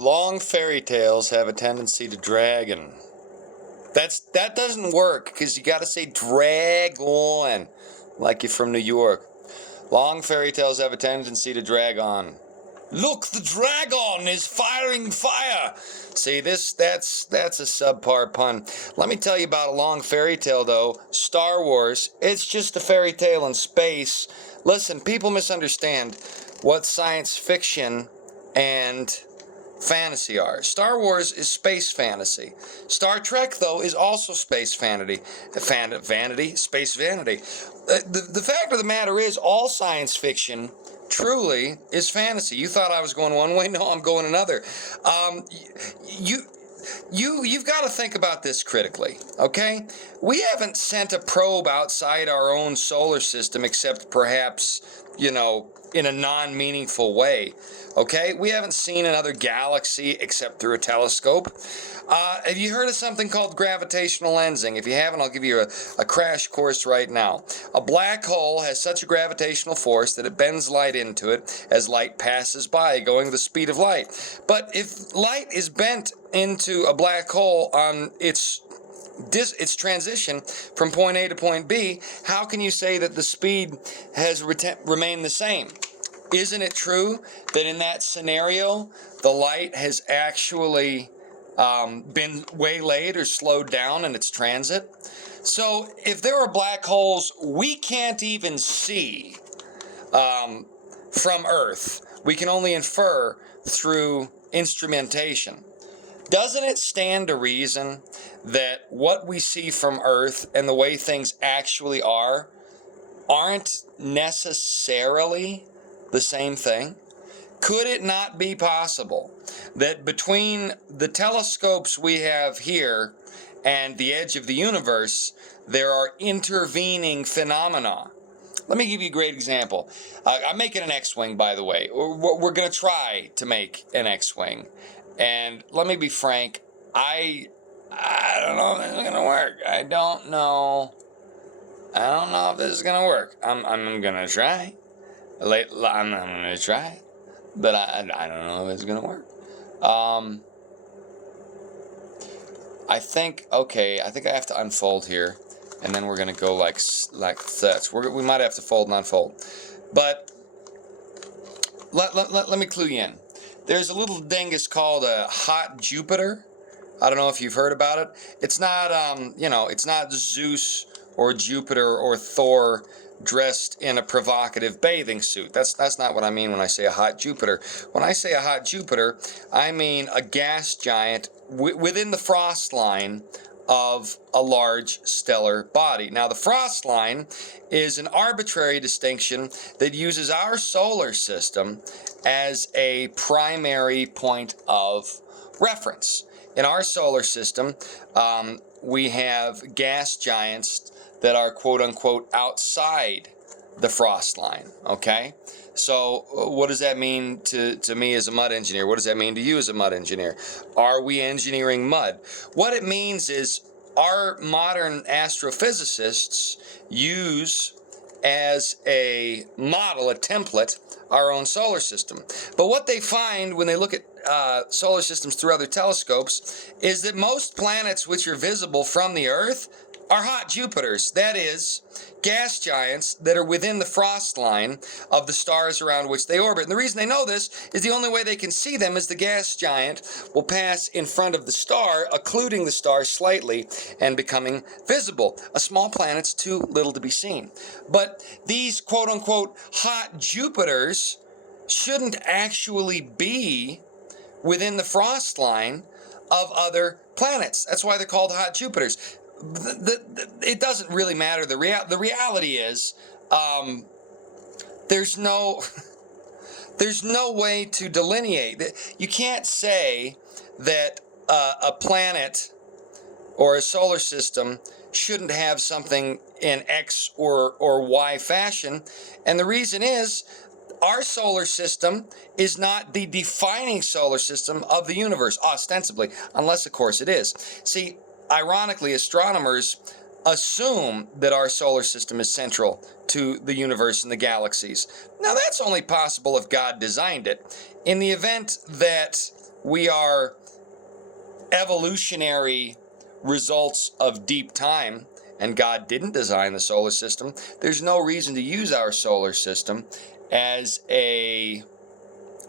Long fairy tales have a tendency to dragon. That doesn't work because you got to say drag on, like you're from New York. Long fairy tales have a tendency to drag on. Look, the dragon is firing fire. See, that's a subpar pun. Let me tell you about a long fairy tale, though. Star Wars, it's just a fairy tale in space. Listen, people misunderstand what science fiction and fantasy are. Star Wars is space fantasy. Star Trek, though, is also space vanity. Space vanity. The fact of the matter is, all science fiction truly is fantasy. You thought I was going one way? No, I'm going another. You've got to think about this critically, okay? We haven't sent a probe outside our own solar system except perhaps, in a non-meaningful way, okay? We haven't seen another galaxy except through a telescope. Have you heard of something called gravitational lensing? If you haven't, I'll give you a crash course right now. A black hole has such a gravitational force that it bends light into it as light passes by, going the speed of light. But if light is bent into a black hole on its transition from point A to point B, how can you say that the speed has remained the same? Isn't it true that in that scenario, the light has actually been waylaid or slowed down in its transit? So if there are black holes we can't even see from Earth, we can only infer through instrumentation. Doesn't it stand to reason that what we see from Earth and the way things actually aren't necessarily the same thing? Could it not be possible that between the telescopes we have here and the edge of the universe, there are intervening phenomena? Let me give you a great example. I'm making an X-Wing, by the way. We're going to try to make an X-Wing. And let me be frank, I don't know if this is going to work. I don't know if this is going to work. I'm going to try. I'm going to try. But I don't know if it's going to work. I think I have to unfold here. And then we're going to go like that. We might have to fold and unfold. But let me clue you in. There's a little dingus called a hot Jupiter. I don't know if you've heard about it. It's not, it's not Zeus or Jupiter or Thor dressed in a provocative bathing suit. That's not what I mean when I say a hot Jupiter. When I say a hot Jupiter, I mean a gas giant within the frost line of a large stellar body. Now, the frost line is an arbitrary distinction that uses our solar system as a primary point of reference. In our solar system, we have gas giants that are quote-unquote outside the frost line, okay? So what does that mean to me as a mud engineer? What does that mean to you as a mud engineer? Are we engineering mud? What it means is our modern astrophysicists use as a model, a template, our own solar system. But what they find when they look at solar systems through other telescopes is that most planets which are visible from the Earth are hot Jupiters. That is, gas giants that are within the frost line of the stars around which they orbit. And the reason they know this is the only way they can see them is the gas giant will pass in front of the star, occluding the star slightly and becoming visible. A small planet's too little to be seen. But these quote-unquote hot Jupiters shouldn't actually be within the frost line of other planets. That's why they're called hot Jupiters. It doesn't really matter. The reality is there's no way to delineate. You can't say that a planet or a solar system shouldn't have something in X or Y fashion. And the reason is our solar system is not the defining solar system of the universe, ostensibly, unless, of course, it is. See, ironically, astronomers assume that our solar system is central to the universe and the galaxies. Now, that's only possible if God designed it. In the event that we are evolutionary results of deep time, and God didn't design the solar system, there's no reason to use our solar system as a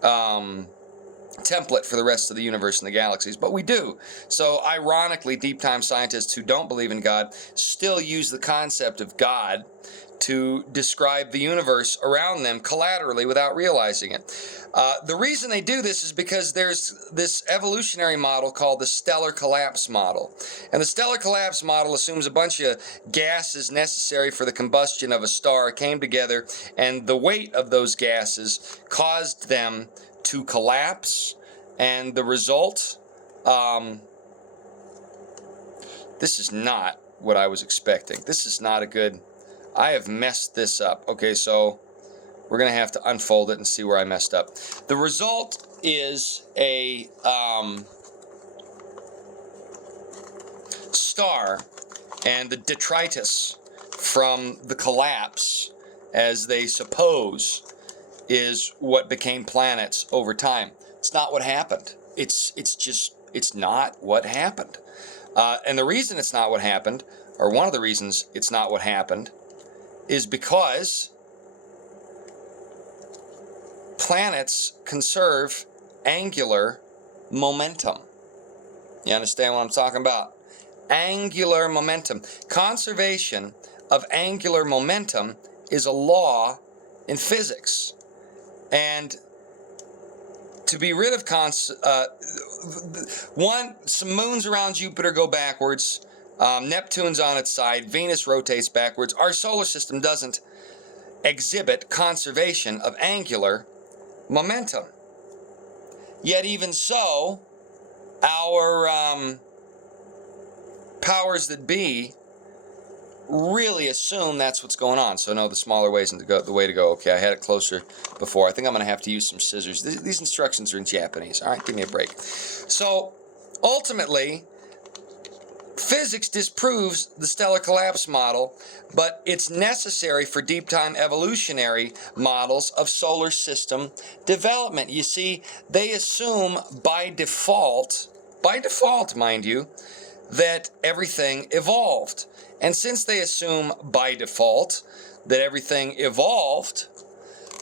template for the rest of the universe and the galaxies, but we do. So ironically, deep time scientists who don't believe in God still use the concept of God to describe the universe around them collaterally without realizing it. The reason they do this is because there's this evolutionary model called the stellar collapse model. And the stellar collapse model assumes a bunch of gases necessary for the combustion of a star came together, and the weight of those gases caused them to collapse. And the result, this is not what I was expecting. This is not a good... I have messed this up. Okay, so we're going to have to unfold it and see where I messed up. The result is a star, and the detritus from the collapse, as they suppose, is what became planets over time. It's not what happened. It's not what happened. And the reason it's not what happened, or one of the reasons it's not what happened, is because planets conserve angular momentum. You understand what I'm talking about? Angular momentum. Conservation of angular momentum is a law in physics. And to be rid of some moons around Jupiter go backwards, Neptune's on its side, Venus rotates backwards. Our solar system doesn't exhibit conservation of angular momentum. Yet even so, our powers that be really assume that's what's going on. So no, the smaller way isn't the way to go. Okay, I had it closer before. I think I'm going to have to use some scissors. These instructions are in Japanese. All right, give me a break. So ultimately, physics disproves the stellar collapse model, but it's necessary for deep time evolutionary models of solar system development. You see, they assume by default, mind you, that everything evolved. And since they assume by default that everything evolved,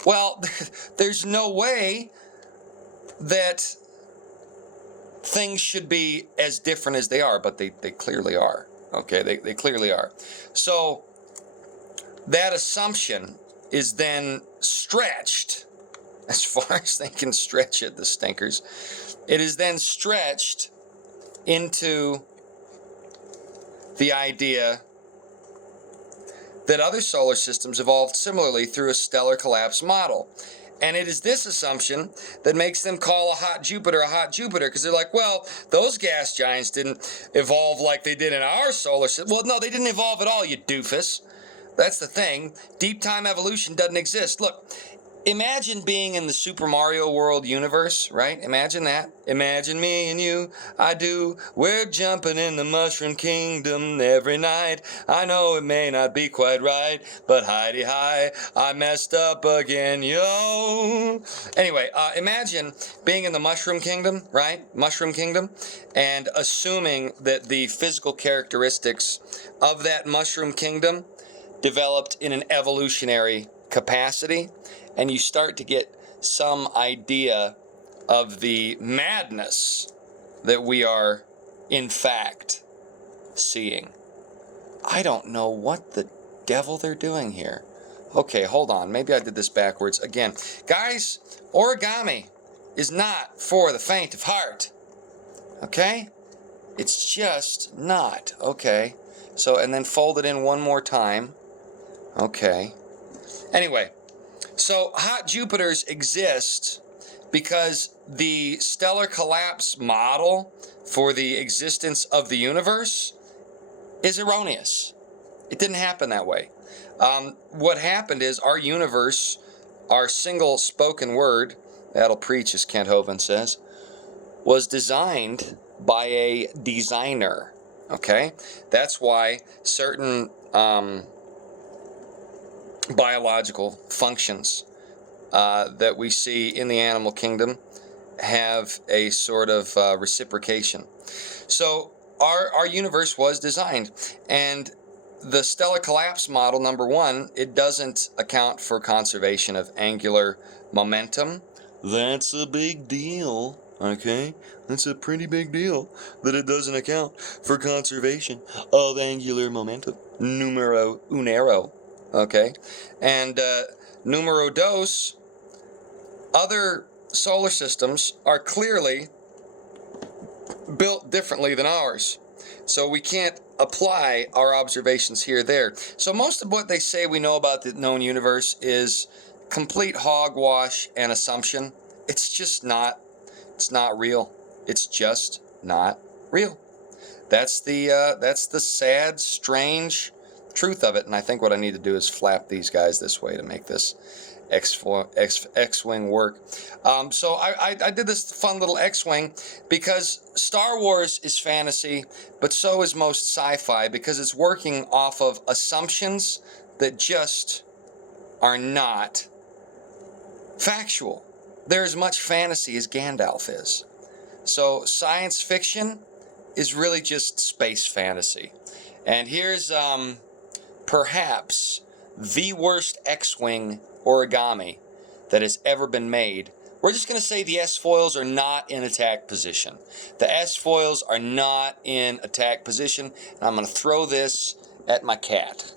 well, there's no way that things should be as different as they are, but they clearly are. Okay, they clearly are. So that assumption is then stretched as far as they can stretch it, the stinkers. It is then stretched into the idea that other solar systems evolved similarly through a stellar collapse model. And it is this assumption that makes them call a hot Jupiter, because they're like, well, those gas giants didn't evolve like they did in our solar system. Well, no, they didn't evolve at all, you doofus. That's the thing. Deep time evolution doesn't exist. Look, imagine being in the Super Mario World universe, right? Imagine that. Imagine me and you, I do. We're jumping in the Mushroom Kingdom every night. I know it may not be quite right, but hidey hi, I messed up again, yo. Anyway, imagine being in the Mushroom Kingdom, right? Mushroom Kingdom, and assuming that the physical characteristics of that Mushroom Kingdom developed in an evolutionary capacity, and you start to get some idea of the madness that we are, in fact, seeing. I don't know what the devil they're doing here. Okay, hold on. Maybe I did this backwards again. Guys, origami is not for the faint of heart. Okay? It's just not. Okay. So, and then fold it in one more time. Okay. Anyway, so hot Jupiters exist because the stellar collapse model for the existence of the universe is erroneous. It didn't happen that way. What happened is our universe, our single spoken word, that'll preach, as Kent Hovind says, was designed by a designer. Okay? That's why certain biological functions that we see in the animal kingdom have a sort of reciprocation. So our universe was designed, and the stellar collapse model, number one, it doesn't account for conservation of angular momentum. That's a big deal, okay? That's a pretty big deal that it doesn't account for conservation of angular momentum. Numero unero, okay? And numero dos, other solar systems are clearly built differently than ours. So we can't apply our observations here or there. So most of what they say we know about the known universe is complete hogwash and assumption. It's just not. It's not real. It's just not real. That's the sad, strange truth of it. And I think what I need to do is flap these guys this way to make this X-Wing work. So I did this fun little X-Wing because Star Wars is fantasy, but so is most sci-fi, because it's working off of assumptions that just are not factual. They're as much fantasy as Gandalf is. So science fiction is really just space fantasy. And here's perhaps the worst X-Wing origami that has ever been made. We're just going to say the S-foils are not in attack position. The S-foils are not in attack position. And I'm going to throw this at my cat.